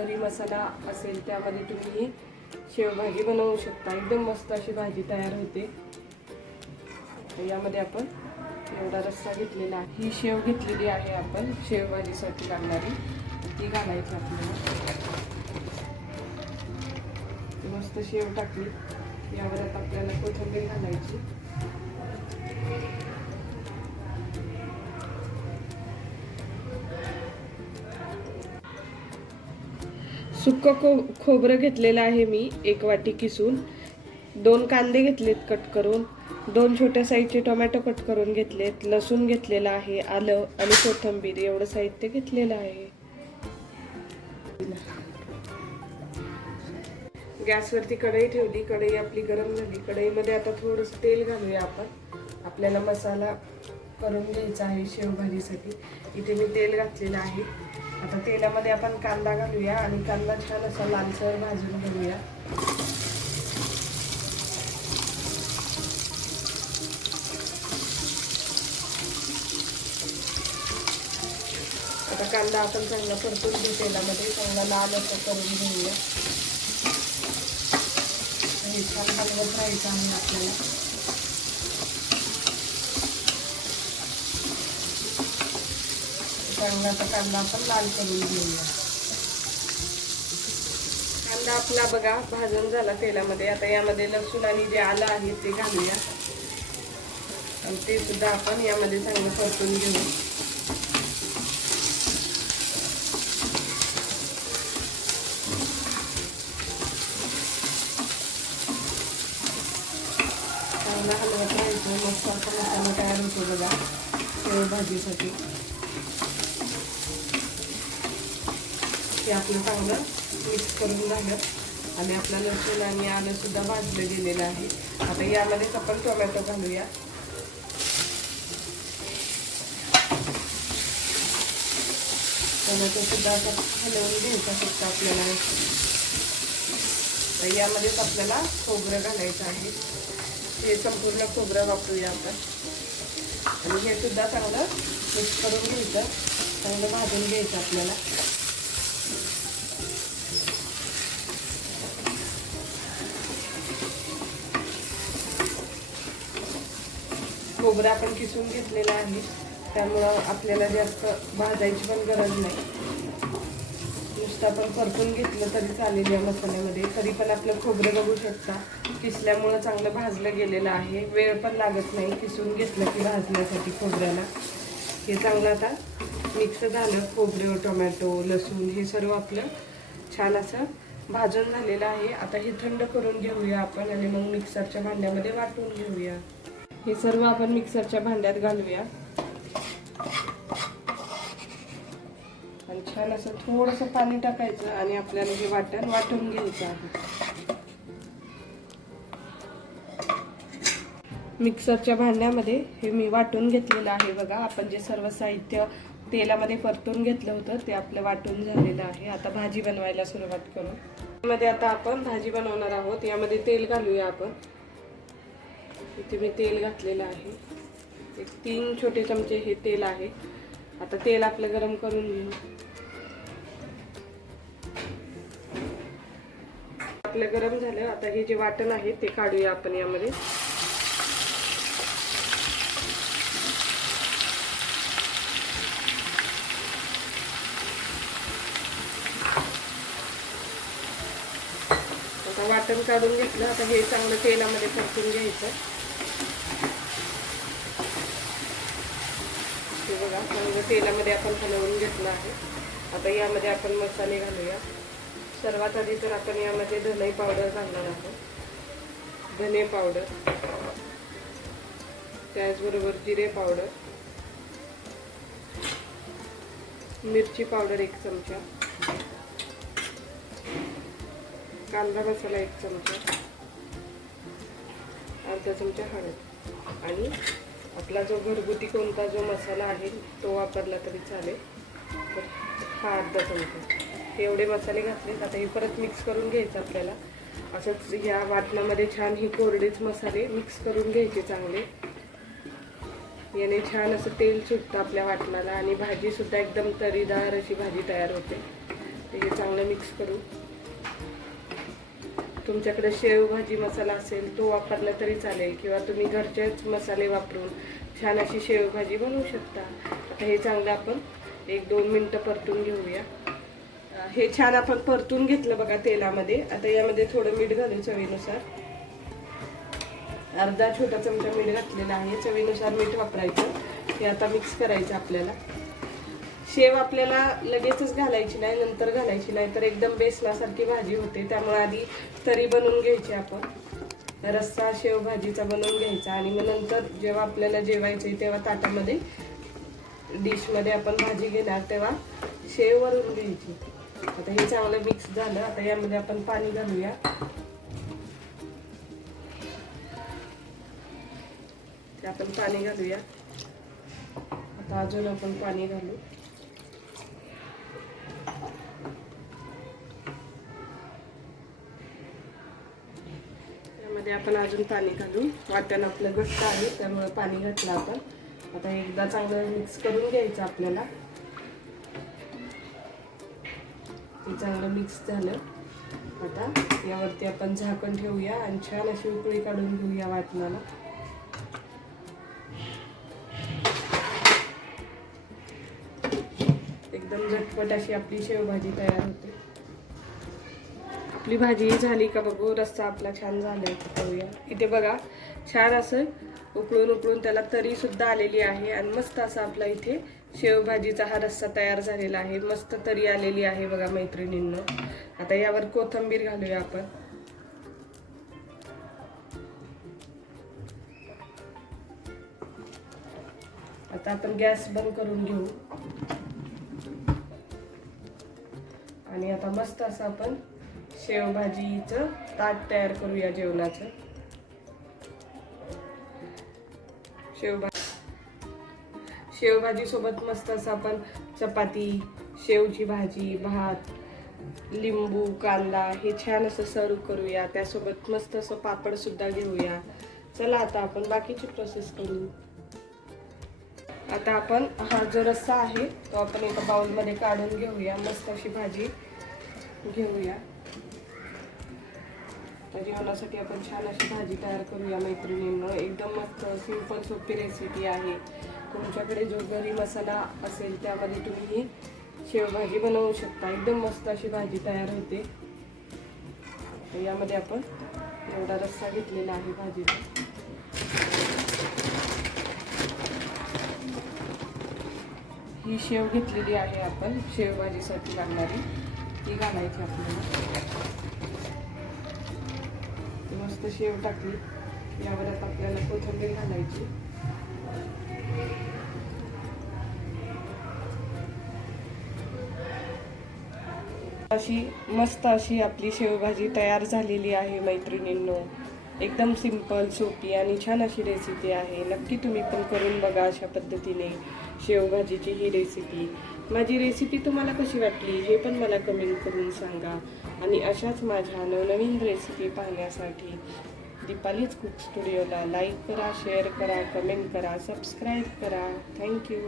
घरी मसाला असेल त्यामध्ये तुम्ही शेवभाजी बनवू शकता. एकदम मस्त अशी भाजी तयार होते. यामध्ये आपण एवढा रस्सा घेतलेला आहे. ही शेव घेतलेली आहे आपण शेवभाजीसाठी लागणारी. ती घालायची आपल्याला. मस्त शेव टाकली. यावर आता आपल्याला कोथिंबीर घालायची. सुक्क खो खोबरं घेतलेलं आहे मी एक वाटी किसून. दोन कांदे घेतलेत कट करून. दोन छोट्या साईजचे टोमॅटो कट करून घेतलेत. लसूण घेतलेलं आहे आलं आणि कोथिंबीर एवढं साहित्य घेतलेलं आहे. गॅसवरती कढई ठेवली. कढई आपली गरम झाली. कढईमध्ये आता थोडंसं तेल घालूया आपण. आपल्याला मसाला करून घ्यायचा आहे शेवभाजीसाठी. इथे मी तेल घातलेलं आहे. आता तेलामध्ये आपण कांदा घालूया आणि कांदा छान असा लालसर भाजून घेऊया. आता कांदा आपण चांगला परतून घेऊ तेलामध्ये चांगला लाल असं करून घेऊया. आणि छान हलवत राहायचं आहे आपल्याला. चांगला कांदा आपण लाल करून घेऊया. कांदा आपला बघा भाजून झाला तेलामध्ये. आता यामध्ये लसूण आणि जे आलं आहे ते घालूया. आणि ते सुद्धा आपण यामध्ये चांगलं परतून घेऊ चांगला हलवत राहायचं. मस्त आपण मसाला तयार होतो बघा शेव ते आपलं चांगलं मिक्स करून झालं. आणि आपलं लसूण आणि आलंसुद्धा भाजलं गेलेलं आहे. आता यामध्येच आपण टोमॅटो घालूया. टोमॅटोसुद्धा असं हलवून घ्यायचा फक्त आपल्याला. तर यामध्येच आपल्याला खोबरं घालायचं आहे. हे संपूर्ण खोबरं वापरूया आपण. आणि हे सुद्धा चांगलं मिक्स करून घ्यायचं. चांगलं भाजून घ्यायचं आपल्याला. खोबरं आपण किसून घेतलेलं आहे. त्यामुळं आपल्याला जास्त भाजायची पण गरज नाही. नुसतं आपण परतून घेतलं तरी चालेल या मसाल्यामध्ये. तरी पण आपलं खोबरं बघू शकता. किसल्यामुळं चांगलं भाजलं गेलेलं आहे. वेळ पण लागत नाही किसून घेतलं की भाजण्यासाठी खोबऱ्याला. हे चांगलं आता मिक्स झालं खोबरं टोमॅटो लसूण हे सर्व आपलं छान असं भाजून झालेलं आहे. आता हे थंड करून घेऊया आपण आणि मग मिक्सरच्या भांड्यामध्ये वाटून घेऊया. हे सर्व आपण मिक्सरच्या भांड्यात घालूया. आणि छान असं थोडंसं पाणी टाकायचं आणि आपल्याला हे वाटण वाटून घ्यायचं आहे. मिक्सरच्या भांड्यामध्ये हे मी वाटून घेतलेलं आहे. बघा आपण जे सर्व साहित्य तेलामध्ये परतून घेतलं होतं ते आपलं वाटून झालेलं आहे. आता भाजी बनवायला सुरुवात करू. यामध्ये आता आपण भाजी बनवणार आहोत. यामध्ये तेल घालूया आपण. इथे मी तेल घातलेलं आहे. एक तीन छोटे चमचे हे तेल आहे. आता तेल आपलं गरम करून घेऊ. आपलं गरम झालं. आता हे जे वाटण आहे ते काढूया आपण यामध्ये. आता वाटण काढून घेतलं. आता हे चांगलं तेलामध्ये परतून घ्यायचं. हे बघा चांगलं तेलामध्ये आपण हलवून घेतलं आहे. आता यामध्ये आपण मसाले घालूया. सर्वात आधी तर आपण यामध्ये धने पावडर घालणार आहोत. धने पावडर. त्याचबरोबर जिरे पावडर. मिरची पावडर एक चमचा. कांदा मसाला एक चमचा अर्धा चमचा हळद आणि आपला जो घरगुती कोणता जो मसाला आहे तो वापरला तरी चालेल. तर हा अर्धा चमचा. हे एवढे मसाले घातले आता हे परत मिक्स करून घ्यायचं आपल्याला. असंच ह्या वाटणामध्ये छान हे कोरडेच मसाले मिक्स करून घ्यायचे चांगले. याने छान असं तेल सुटतं आपल्या वाटणाला आणि भाजीसुद्धा एकदम तरीदार अशी भाजी तयार होते. हे चांगलं मिक्स करू तुमच्याकडे शेवभाजी मसाला असेल तो वापरला तरी चालेल. किंवा तुम्ही घरचेच मसाले वापरून छान अशी शेवभाजी बनवू शकता. आता हे चांगलं आपण एक दोन मिनटं परतून घेऊया. हे छान आपण परतून घेतलं बघा तेलामध्ये. आता यामध्ये थोडं मीठ घालू चवीनुसार. अर्धा छोटा चमचा मीठ घातलेला आहे. चवीनुसार मीठ वापरायचं. हे आता मिक्स करायचं आपल्याला. शेव आपल्याला लगेचच घालायची नाही नंतर घालायची नाही तर एकदम बेसनासारखी भाजी होते. त्यामुळे आधी तरी बनवून घ्यायची आपण. रस्सा शेव भाजीचा बनवून घ्यायचा आणि मग नंतर जेव्हा आपल्याला जेवायचे तेव्हा ताटामध्ये डिशमध्ये आपण भाजी घेणार तेव्हा शेव वरून घ्यायची. आता हे चांगलं मिक्स झालं आता यामध्ये आपण पाणी घालूया. ते आपण पाणी घालूया. आता अजून आपण पाणी घालू. त्यामध्ये आपण अजून पाणी घालू वाटण आपलं घट्ट आहे त्यामुळे पाणी घातलं आपण. आता एकदा चांगलं मिक्स करून घ्यायचं आपल्याला. हे चांगलं मिक्स झालं. आता यावरती आपण झाकण ठेवूया आणि छान अशी उकळी काढून घेऊया वाटणाला. एकदम झटपट अशी आपली शेवभाजी तयार होते. आपली भाजी झाली का बघू रस्सा आपला छान झालाय का इथे बघा छान असं उकळून उकळून त्याला तरी सुद्धा आलेली आहे आणि मस्त असा आपला इथे शेवभाजीचा हा रस्सा तयार झालेला आहे. मस्त तरी आलेली आहे बघा मैत्रिणींनं. आता यावर कोथंबीर घालूया आपण. आता आपण गॅस बंद करून घेऊ. आणि आता मस्त असं आपण शेवभाजीचं ताट तयार करूया जेवणाचं. शेवभाजी शेवभाजीसोबत मस्त असं आपण चपाती शेवची भाजी भात लिंबू कांदा हे छान असं सर्व करूया. त्यासोबत मस्त असं पापडसुद्धा घेऊया. चला आता आपण बाकीची प्रोसेस करू. आता आपण हा जो रस्सा आहे तो आपण एका बाउलमध्ये काढून घेऊया. मस्त अशी भाजी घेऊया. तर जेवणासाठी आपण छान अशी भाजी तयार करूया मैत्रिणींना एकदम मस्त सिंपल सोपी रेसिपी आहे. तुमच्याकडे जो घरी मसाला असेल त्यामध्ये तुम्ही ही शेवभाजी बनवू शकता. एकदम मस्त अशी भाजी तयार होते. तर यामध्ये आपण एवढा रस्सा घेतलेला आहे भाजीचा. ही शेव घेतलेली आहे आपण. शेवभाजीसाठी लागणारी ती घालायची आपल्याला. मस्त शेव टाकली. यावर आता आपल्याला कोथिंबीर घालायची. अशी मस्त अशी आपली शेवभाजी तयार झालेली आहे मैत्रिणींनो. एकदम सिंपल सोपी आणि छान अशी रेसिपी आहे. नक्की तुम्ही पण करून बघा अशा पद्धतीने. शेवभाजीची ही रेसिपी माझी रेसिपी तुम्हाला कशी वाटली हे पण मला कमेंट करून सांगा. आणि अशाच माझ्या नवनवीन रेसिपी पाहण्यासाठी दीपालीच कुक स्टुडिओला लाईक करा शेअर करा कमेंट करा सबस्क्राईब करा. Thank you